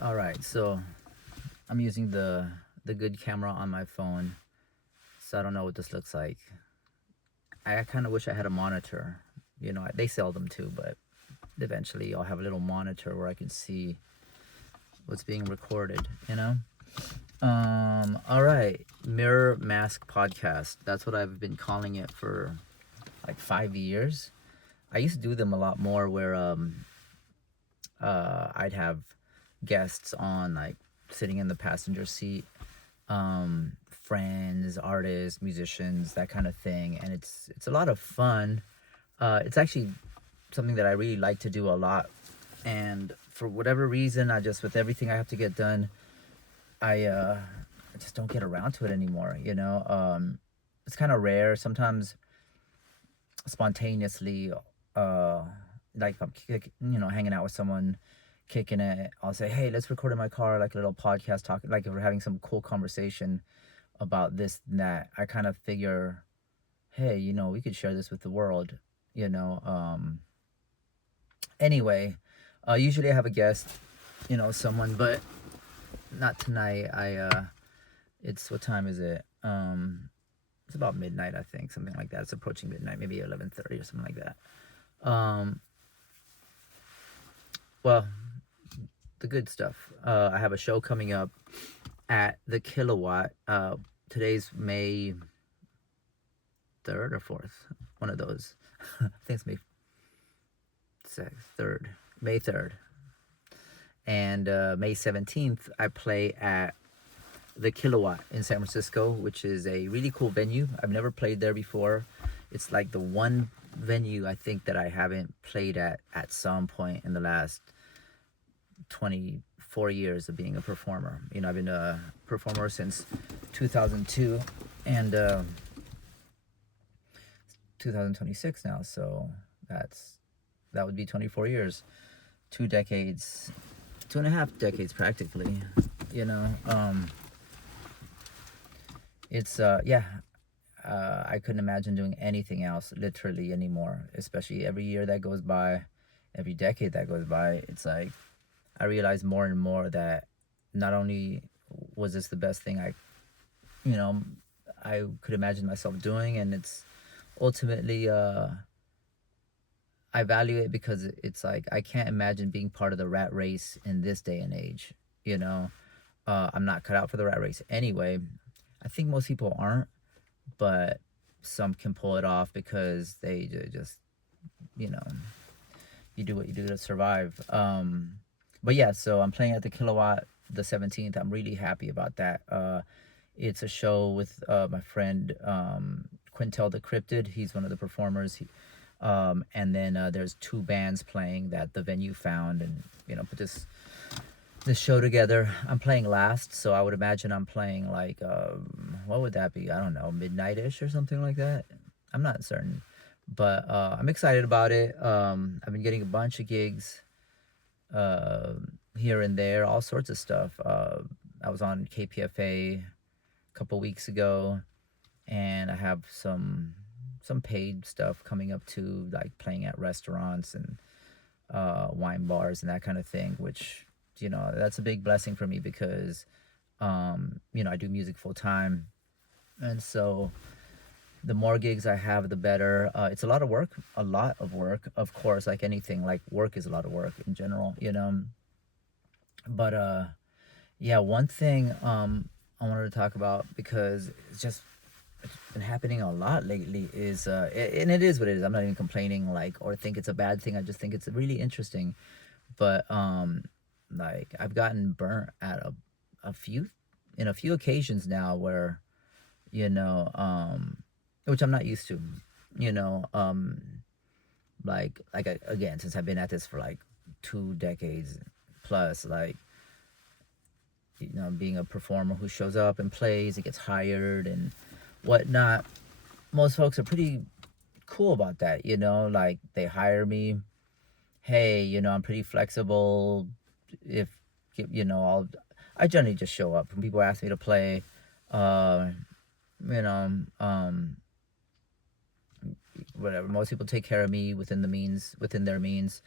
All right, so I'm using the good camera on my phone, so I don't know what this looks like. I kind of wish I had a monitor. They sell them too, but eventually I'll have a little monitor where I can see what's being recorded. All right, Mirror Mask Podcast. That's what I've been calling it for like 5 years. I used to do them a lot more where I'd have guests on, like sitting in the passenger seat, friends, artists, musicians, that kind of thing, and it's a lot of fun. It's actually something that I really like to do a lot, and for whatever reason, I just with everything I have to get done, I just don't get around to it anymore. It's kind of rare. Sometimes spontaneously, uh, like if I'm hanging out with someone, kicking it, I'll say, "Hey, let's record in my car, like a little podcast talk, like if we're having some cool conversation about this and that." I kind of figure, hey, we could share this with the world. You know. Anyway, usually I have a guest, someone, but not tonight. It's what time is it? It's about midnight, I think, something like that. It's approaching midnight, maybe 11:30 or something like that. Well, the good stuff. I have a show coming up at the Kilowatt. Today's May 3rd or 4th, one of those. I think it's May 6th, 3rd, May 3rd. And May 17th, I play at the Kilowatt in San Francisco, which is a really cool venue. I've never played there before. It's like the one venue I think that I haven't played at some point in the last 24 years of being a performer. I've been a performer since 2002, and 2026 now, so that would be 24 years, 2 decades, 2.5 decades practically. you know it's yeah, I couldn't imagine doing anything else literally anymore, especially every year that goes by, every decade that goes by. It's like I realize more and more that not only was this the best thing you know I could imagine myself doing, and it's ultimately I value it because it's like I can't imagine being part of the rat race in this day and age. You know, I'm not cut out for the rat race anyway. I think most people aren't, but some can pull it off because they just, you know, you do what you do to survive. But yeah, so I'm playing at the Kilowatt the 17th. I'm really happy about that. It's a show with my friend Quintel the Cryptid. He's one of the performers. And then there's two bands playing that the venue found, and put this show together. I'm playing last, so I would imagine I'm playing like what would that be? I don't know, midnight-ish or something like that. I'm not certain, but I'm excited about it. I've been getting a bunch of gigs uh, here and there, all sorts of stuff. I was on KPFA a couple weeks ago, and I have some paid stuff coming up too, like playing at restaurants and wine bars and that kind of thing, which that's a big blessing for me because I do music full time, and so the more gigs I have, the better. It's a lot of work, of course, like anything. Like work is a lot of work in general, But yeah, one thing I wanted to talk about, because it's been happening a lot lately, is and it is what it is. I'm not even complaining, like, or think it's a bad thing. I just think it's really interesting. But like I've gotten burnt at a few in a few occasions now where you know which I'm not used to. you know um again, since I've been at this for like 2 decades plus, like being a performer who shows up and plays and gets hired and whatnot, most folks are pretty cool about that. Like they hire me. Hey, I'm pretty flexible. If I generally just show up when people ask me to play. uh you know whatever, most people take care of me within their means,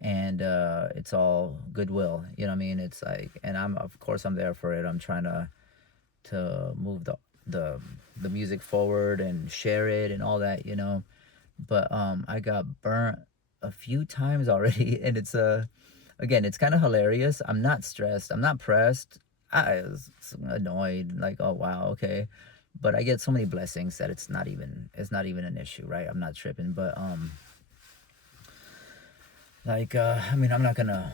and it's all goodwill. You know what I mean? It's like, and I'm, of course, I'm there for it. I'm trying to move the the music forward and share it and all that, you know. But I got burnt a few times already, and it's again, it's kind of hilarious. I'm not stressed. I'm not pressed. I was annoyed, like, oh wow, okay. But I get so many blessings that it's not even an issue, right? I'm not tripping. But like I mean, I'm not gonna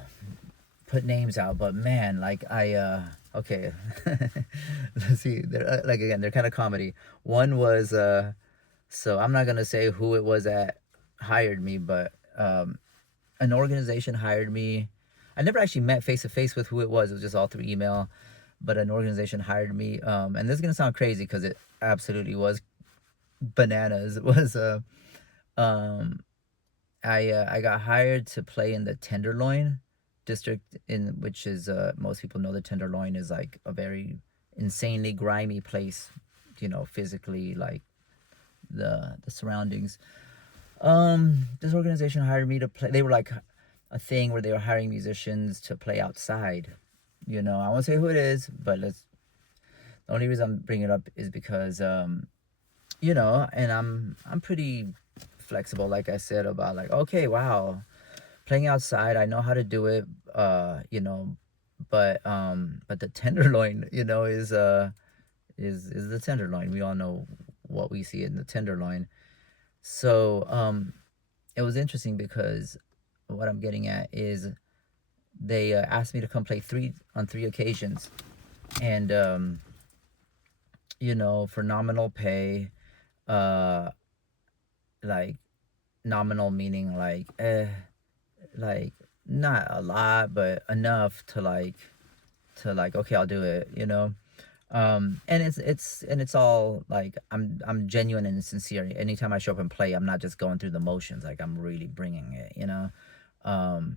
put names out, but man, like I okay, let's see. They're like, again, they're kind of comedy. One was so I'm not gonna say who it was that hired me, but an organization hired me. I never actually met face to face with who it was. It was just all through email. But an organization hired me, and this is gonna sound crazy because it absolutely was bananas. It was um, I got hired to play in the Tenderloin district, in which is most people know the Tenderloin is like a very insanely grimy place, you know, physically, like the surroundings. This organization hired me to play. They were like a thing where they were hiring musicians to play outside. You know, I won't say who it is, but let's. The only reason I'm bringing it up is because, you know, and I'm pretty flexible, like I said, about like, okay, wow, playing outside, I know how to do it. You know, but the tenderloin, you know, is the tenderloin. We all know what we see in the tenderloin. So it was interesting because what I'm getting at is they asked me to come play three occasions, and you know, for nominal pay, uh, like nominal meaning like not a lot, but enough to like okay, I'll do it, you know. And it's all like I'm genuine and sincere. Anytime I show up and play, I'm not just going through the motions. Like I'm really bringing it, you know. Um,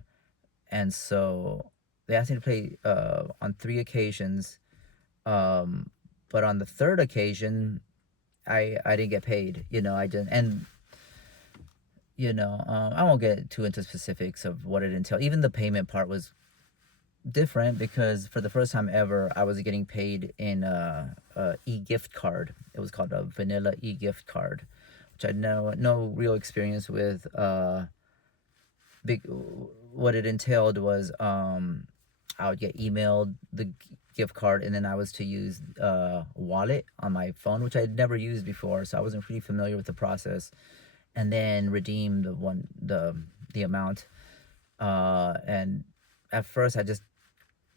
and so they asked me to play on three occasions. Um, but on the third occasion, I didn't get paid. You know, I didn't, and you know, I won't get too into specifics of what it entailed. Even the payment part was different because for the first time ever, I was getting paid in a e-gift card. It was called a vanilla e-gift card, which I had no real experience with. Big What it entailed was I would get emailed the gift card, and then I was to use wallet on my phone, which I had never used before, so I wasn't pretty familiar with the process, and then redeem the amount. And at first I just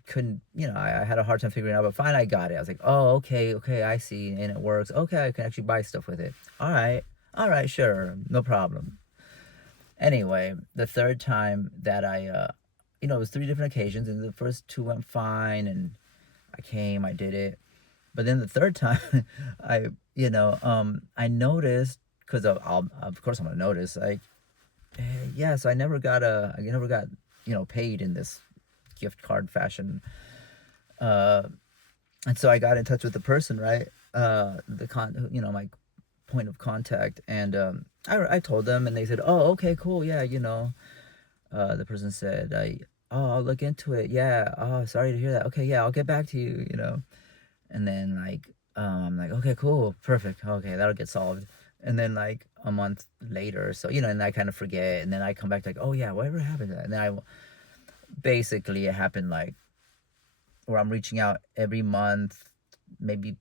couldn't, you know, I had a hard time figuring it out, but finally I got it. I was like, oh, okay, I see, and it works. Okay, I can actually buy stuff with it. All right, sure, no problem. Anyway, the third time that you know, it was three different occasions, and the first two went fine, and I did it. But then the third time, I noticed, because of course I'm gonna notice, like, yeah, so I never got, you know, paid in this gift card fashion. Uh, and so I got in touch with the person, right? You know, my point of contact, and I told them, and they said, oh, okay, cool, yeah, you know. The person said, I'll look into it. Yeah. Oh, sorry to hear that. Okay, yeah, I'll get back to you. You know. And then like I'm like, okay, cool, perfect. Okay, that'll get solved. And then like a month later, so you know, and I kind of forget, and then I come back to like, oh yeah, whatever happened to that? And then I basically it happened like where I'm reaching out every month, maybe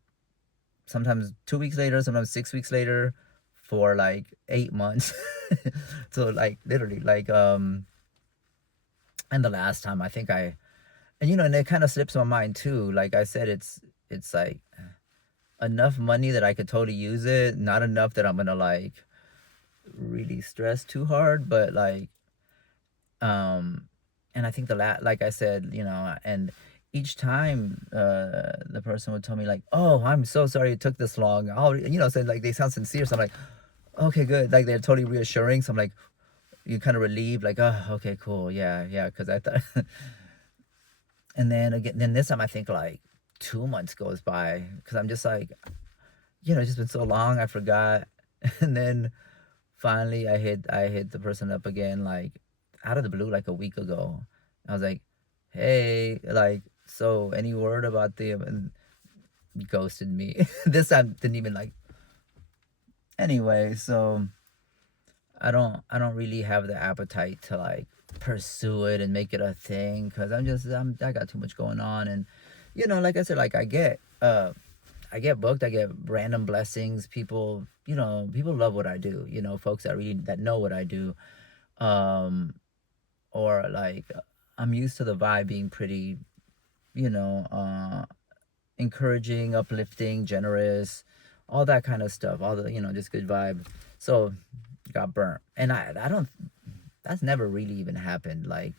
sometimes 2 weeks later, sometimes 6 weeks later, for like 8 months. So like literally like and the last time I think and you know, and it kind of slips my mind too. Like I said, it's like enough money that I could totally use it, not enough that I'm gonna like really stress too hard, but like um and I think like I said, you know, and each time the person would tell me like, oh, I'm so sorry it took this long. I'll, you know, so like they sound sincere, so I'm like, okay, good, like they're totally reassuring, so I'm like, you kind of relieved, like, oh, okay, cool, yeah, because I thought and then again, then this time I think like 2 months goes by because I'm just like, you know, it's just been so long, I forgot. And then finally I hit the person up again like out of the blue like a week ago. I was like, hey, like, so any word about the, and ghosted me. This time didn't even like, anyway, so I don't really have the appetite to like pursue it and make it a thing, because I got too much going on. And like I said, like I get booked, I get random blessings. People love what I do, folks that know what I do. um or like I'm used to the vibe being pretty, you know encouraging, uplifting, generous, all that kind of stuff, all the, just good vibe. So got burnt. And I don't, that's never really even happened. Like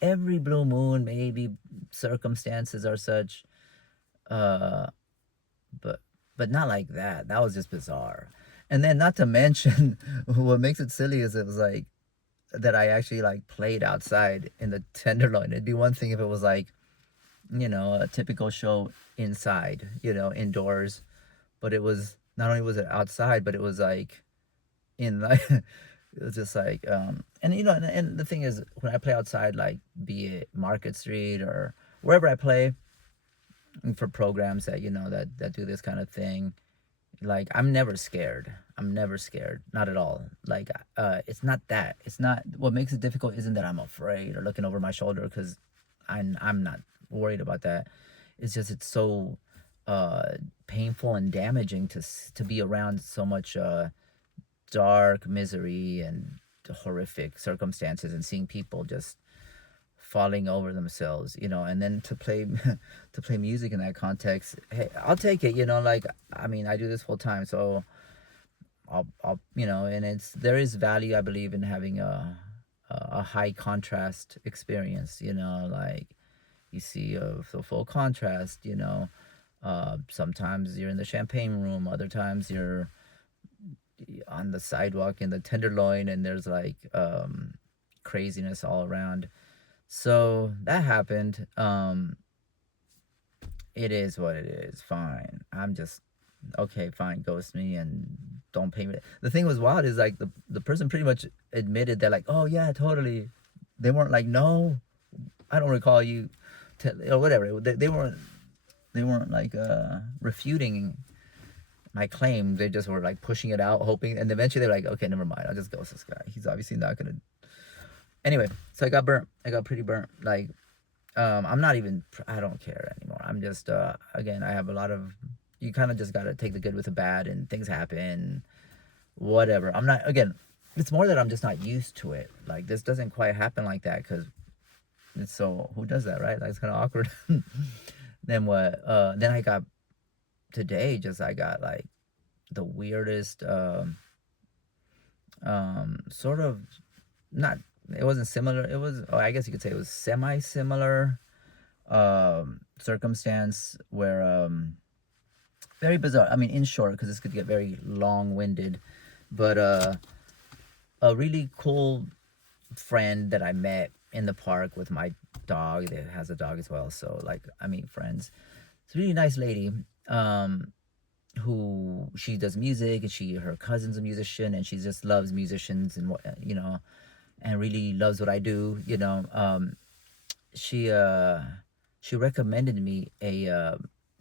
every blue moon, maybe circumstances are such, uh but not like that. That was just bizarre. And then, not to mention, what makes it silly is it was like that I actually like played outside in the Tenderloin. It'd be one thing if it was like, a typical show inside, indoors. But it was, not only was it outside, but it was like in like it was just like, and and the thing is, when I play outside, like be it Market Street or wherever I play, for programs that, that do this kind of thing, like I'm never scared. I'm never scared, not at all. Like it's not that, it's not, what makes it difficult isn't that I'm afraid or looking over my shoulder, because I'm not worried about that. It's just, it's so painful and damaging to be around so much dark misery and horrific circumstances, and seeing people just falling over themselves, and then to play to play music in that context. Hey, I'll take it, like, I mean, I do this full time, so I'll and there is value, I believe, in having a high contrast experience, like you see the full contrast, sometimes you're in the champagne room, other times you're on the sidewalk in the Tenderloin, and there's like craziness all around. So that happened. It is what it is. Fine. I'm just okay. Fine. Ghost me and don't pay me. The thing was wild is like the person pretty much admitted that, like, oh yeah, totally. They weren't like, no, I don't recall you, or whatever. They weren't like refuting my claim. They just were like pushing it out, hoping, and eventually they're like, okay, never mind. I'll just ghost this guy. He's obviously not gonna. Anyway, so I got burnt. I got pretty burnt. Like, I'm not even, I don't care anymore. I'm just, again, I have a lot of, you kind of just got to take the good with the bad, and things happen, whatever. I'm not, again, it's more that I'm just not used to it. Like, this doesn't quite happen like that, because it's so, who does that, right? Like, it's kind of awkward. Then what, then I got, today, I got like the weirdest, sort of, not, it wasn't similar. It was, oh, I guess you could say it was semi-similar circumstance where, very bizarre. I mean, in short, because this could get very long-winded, but a really cool friend that I met in the park with my dog that has a dog as well. So, like, I meet friends. It's a really nice lady, who, she does music, and her cousin's a musician, and she just loves musicians, and and really loves what I do. She she recommended me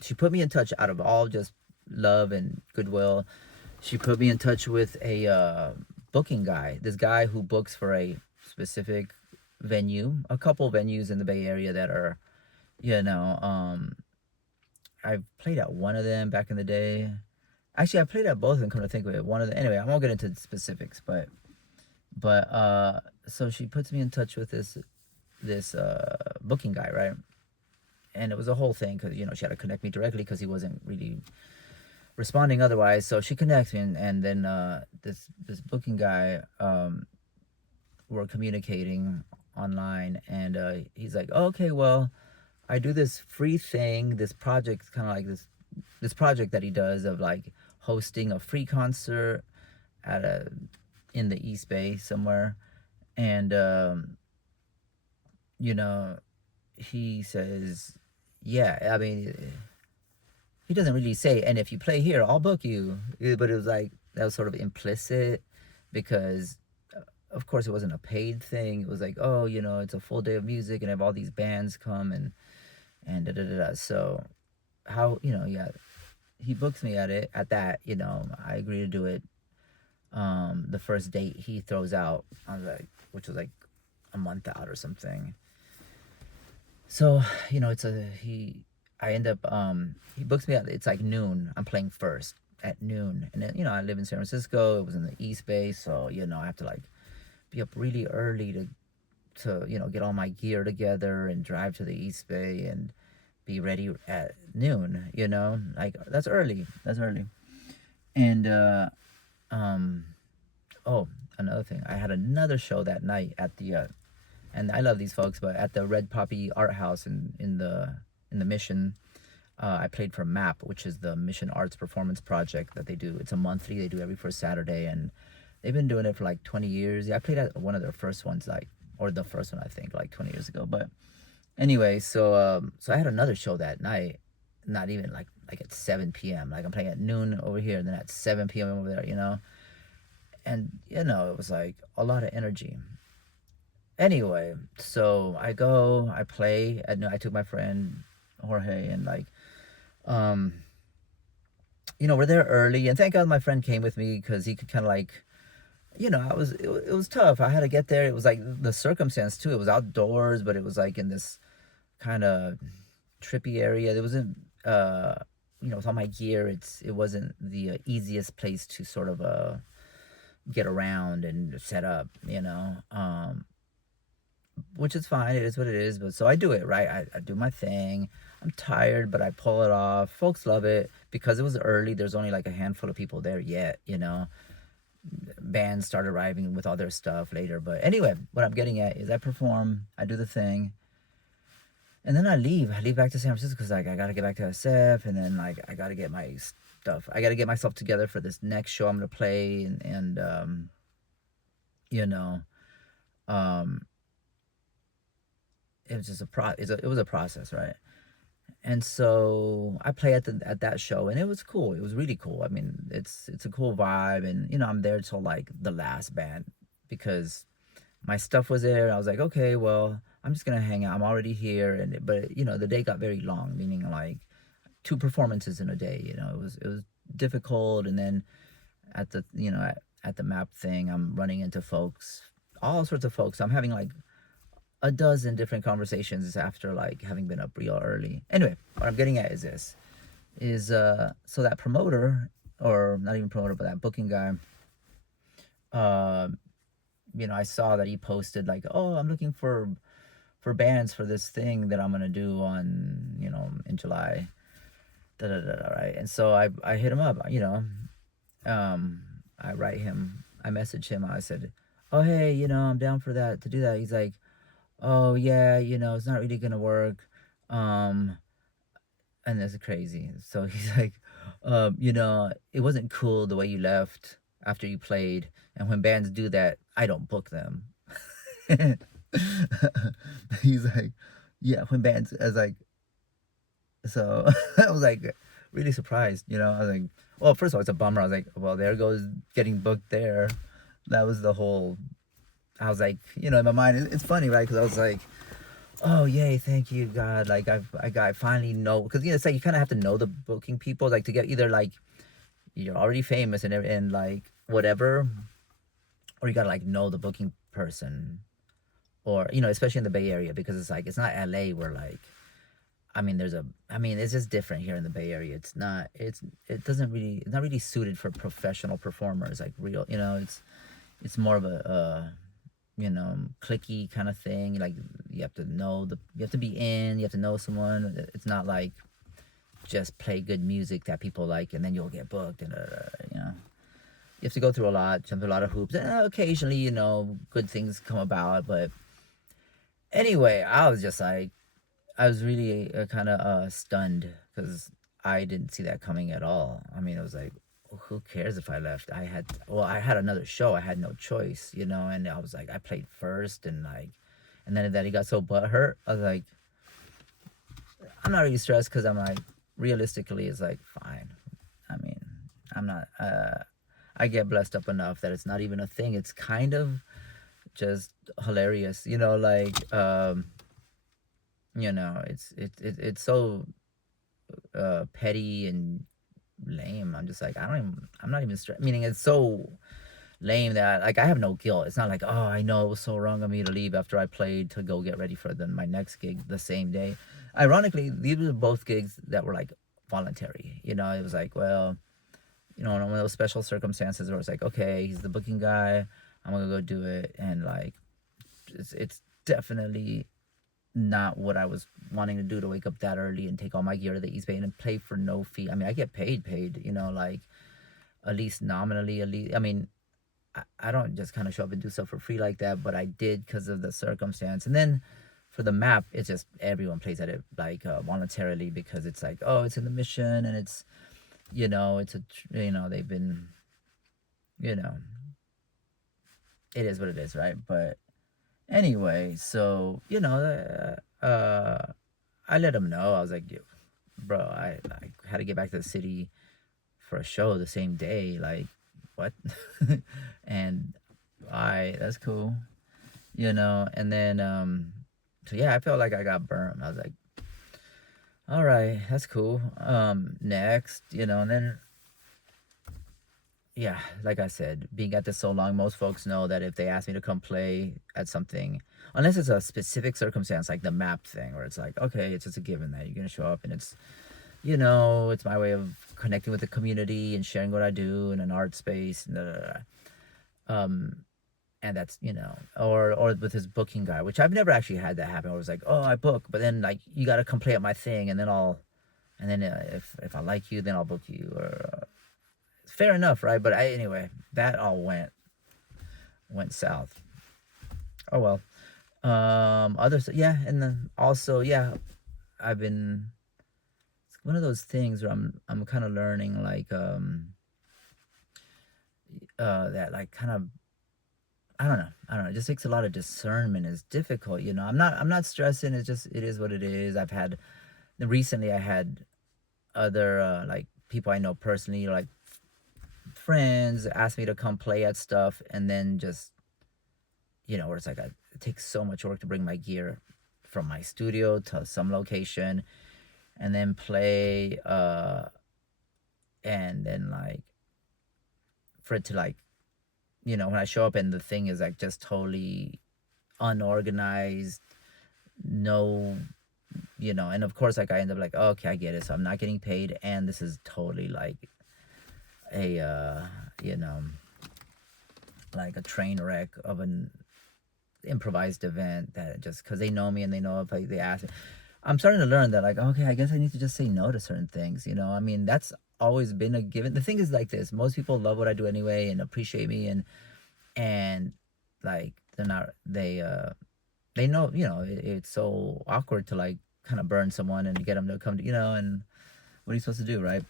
she put me in touch, out of all just love and goodwill. She put me in touch with a booking guy. This guy who books for a specific venue, a couple venues in the Bay Area that are, I've played at one of them back in the day. Actually, I played at both of them, come to think of it. One of the, anyway, I won't get into the specifics, but so she puts me in touch with this booking guy, right? And it was a whole thing, because she had to connect me directly, because he wasn't really responding otherwise. So she connects me, and then this booking guy, we're communicating online, and he's like, oh, okay, well, I do this free thing, this project, kind of like this project that he does, of like hosting a free concert in the East Bay somewhere. And he says, yeah, I mean, he doesn't really say, and if you play here, I'll book you. But it was like, that was sort of implicit, because of course, it wasn't a paid thing. It was like, oh, it's a full day of music and have all these bands come and da da da da. So how, yeah, he books me at that. I agree to do it. The first date he throws out, I was like, which was like a month out or something. So I end up he books me at, it's like noon. I'm playing first at noon, and then I live in San Francisco. It was in the East Bay, so I have to like be up really early to get all my gear together and drive to the East Bay and be ready at noon. Like that's early. That's early. And oh, another thing, I had another show that night at the and I love these folks, but at the Red Poppy Art House in the Mission. I played for MAP, which is the Mission Arts Performance Project that they do. It's a monthly, they do every first Saturday, and they've been doing it for like 20 years. Yeah, I played at one of their first ones, or the first one, I think, like 20 years ago. But anyway, so I had another show that night, not even like at 7 p.m. Like I'm playing at noon over here, and then at 7 p.m. over there. And it was like a lot of energy. Anyway, so I play at noon. I took my friend Jorge, and like um we're there early, and thank God my friend came with me because he could kind of like, it was tough. I had to get there. It was like the circumstance too. It was outdoors, but it was like in this kind of trippy area. There wasn't with all my gear, it wasn't the easiest place to sort of get around and set up, which is fine. It is what it is. But so I do it, right. I do my thing. I'm tired, but I pull it off. Folks love it because it was early. There's only like a handful of people there yet. Bands start arriving with all their stuff later. But anyway, what I'm getting at is I perform, I do the thing, and then I leave back to San Francisco because like I gotta get back to SF, and then like I gotta get my stuff. I gotta get myself together for this next show I'm gonna play, and you know, um, it was just it was a process, right? And so I play at that show, and it was cool. It was really cool. I mean, it's a cool vibe, and I'm there till like the last band because my stuff was there. I was like, okay, well, I'm just gonna hang out. I'm already here, but the day got very long, meaning like 2 performances in a day. It was difficult, and then at the at the map thing, I'm running into folks, all sorts of folks. I'm having like a dozen different conversations after like having been up real early. Anyway, what I'm getting at is this: is so that promoter, or not even promoter, but that booking guy, uh, I saw that he posted like, oh, I'm looking for bands for this thing that I'm gonna do on in July, da da da, right? And so I hit him up, I messaged him. I said, oh hey, I'm down for that to do that. He's like, oh yeah, it's not really gonna work. Um, and that's crazy. So he's like, it wasn't cool the way you left after you played. And when bands do that, I don't book them. He's like, yeah, when bands, I was like, so I was like really surprised, I was like, well, first of all, it's a bummer. I was like, well, there goes getting booked there. That was the whole, I was like, in my mind, it's funny, right? Because I was like, oh yay, thank you God, like I finally know, because it's like you kind of have to know the booking people, like to get either like you're already famous and like whatever, or you gotta like know the booking person, or especially in the Bay Area, because it's like it's not LA where like it's just different here in the Bay Area. It's not it's not really suited for professional performers, like real, it's more of a clicky kind of thing. Like you have to be in, you have to know someone. It's not like just play good music that people like and then you'll get booked, and you have to go through a lot, jump through a lot of hoops, and occasionally good things come about. But anyway, I was really kind of stunned because I didn't see that coming at all. I mean, it was like, who cares if I left? I had another show. I had no choice, and I was like, I played first, and then that he got so butthurt. I was like, I'm not really stressed because I'm like, realistically, it's like, fine. I mean, I'm not, I get blessed up enough that it's not even a thing. It's kind of just hilarious, you know, like you know, it's so petty and lame. I'm just like, I'm not even stressed, meaning it's so lame that like I have no guilt. It's not like, oh, I know it was so wrong of me to leave after I played to go get ready for my next gig the same day. Ironically, these were both gigs that were like voluntary. You know, it was like, well, you know, one of those special circumstances where it's like, okay, he's the booking guy, I'm gonna go do it, and like, it's definitely not what I was wanting to do, to wake up that early and take all my gear to the East Bay and play for no fee. I mean, I get paid, you know, like at least nominally, at least. I mean, I don't just kind of show up and do stuff for free like that, but I did because of the circumstance. And then for the map, it's just everyone plays at it like voluntarily, because it's like, oh, it's in the mission, and it's, you know, it's a, you know, they've been, you know, it is what it is, right? But anyway, so, you know, I let them know. I was like, bro, I had to get back to the city for a show the same day. Like, what? And that's cool, you know. And then so yeah, I felt like I got burnt. I was like, all right, that's cool. Next, you know. And then yeah, like I said, being at this so long, most folks know that if they ask me to come play at something, unless it's a specific circumstance like the map thing, where it's like, okay, it's just a given that you're gonna show up, and it's, you know, it's my way of connecting with the community and sharing what I do in an art space. And that's, you know, or with his booking guy, which I've never actually had that happen. Where it was like, oh, I book, but then like you got to come play at my thing, and then if I like you, then I'll book you. Or fair enough, right? But anyway, that all went south. Oh well. Yeah, and then also, yeah, I've been, it's one of those things where I'm kind of learning like that, like, kind of, I don't know. It just takes a lot of discernment. It's difficult, you know. I'm not stressing. It's just, it is what it is. Recently I had other like people I know personally, like friends, ask me to come play at stuff, and then just, you know, where it's like it takes so much work to bring my gear from my studio to some location, and then play, and then like for it to like, you know, when I show up and the thing is like just totally unorganized, no, you know. And of course, like I end up like, oh, okay, I get it. So I'm not getting paid, and this is totally like a you know, like a train wreck of an improvised event, that just because they know me and they know if they ask me. I'm starting to learn that, like, okay, I guess I need to just say no to certain things, you know. I mean, that's always been a given. The thing is like this: most people love what I do anyway and appreciate me, and like they know, you know, it's so awkward to like kind of burn someone and get them to come to, you know. And what are you supposed to do, right?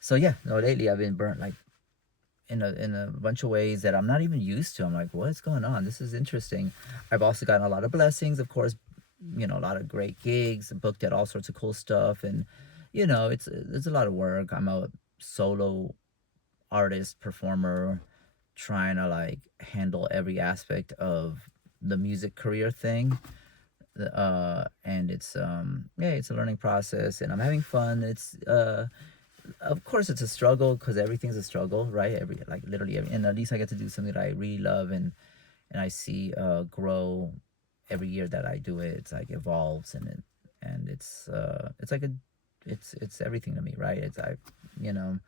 So yeah, no, lately I've been burnt like in a bunch of ways that I'm not even used to. I'm like, what's going on? This is interesting. I've also gotten a lot of blessings, of course, you know, a lot of great gigs, booked at all sorts of cool stuff, and you know, it's a lot of work. I'm a solo artist, performer, trying to like handle every aspect of the music career thing. And it's yeah, it's a learning process, and I'm having fun. It's of course it's a struggle, because everything's a struggle, right? Like literally and at least I get to do something that I really love, and I see grow every year that I do it. It's like evolves, and it's like it's everything to me, right? It's, I, you know.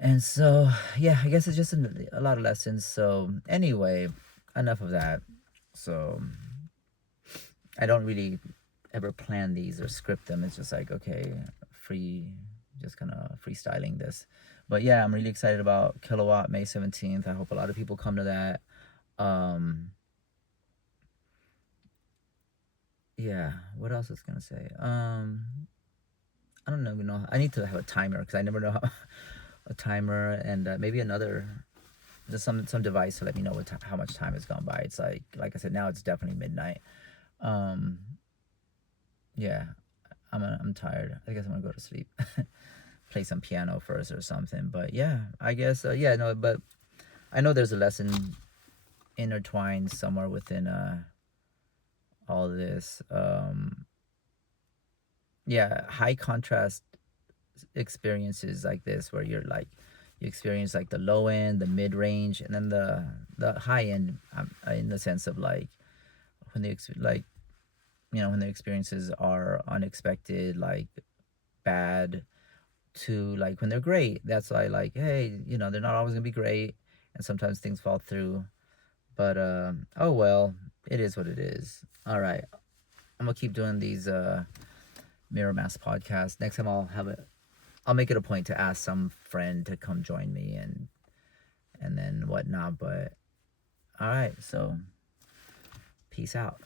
And so yeah, I guess it's just a lot of lessons. So anyway, enough of that. So I don't really ever plan these or script them. It's just like, okay, just kind of freestyling this. But yeah, I'm really excited about Kilowatt, May 17th. I hope a lot of people come to that. Yeah, what else was I gonna say? I don't know, I need to have a timer, because I never know how a timer, and maybe another, just some device to let me know how much time has gone by. It's like I said, now it's definitely midnight. Yeah, I'm tired. I guess I'm gonna go to sleep. Play some piano first or something. But yeah, I guess yeah, no, but I know there's a lesson intertwined somewhere within all this. Yeah, high contrast experiences like this, where you're like, you experience like the low end, the mid range, and then the high end, in the sense of like when like, you know, when the experiences are unexpected, like bad, to like when they're great. That's why, like, hey, you know, they're not always gonna be great, and sometimes things fall through. But oh well, it is what it is. All right, I'm gonna keep doing these Mirror Mask podcasts. Next time I'll make it a point to ask some friend to come join me, and then whatnot. But all right, so peace out.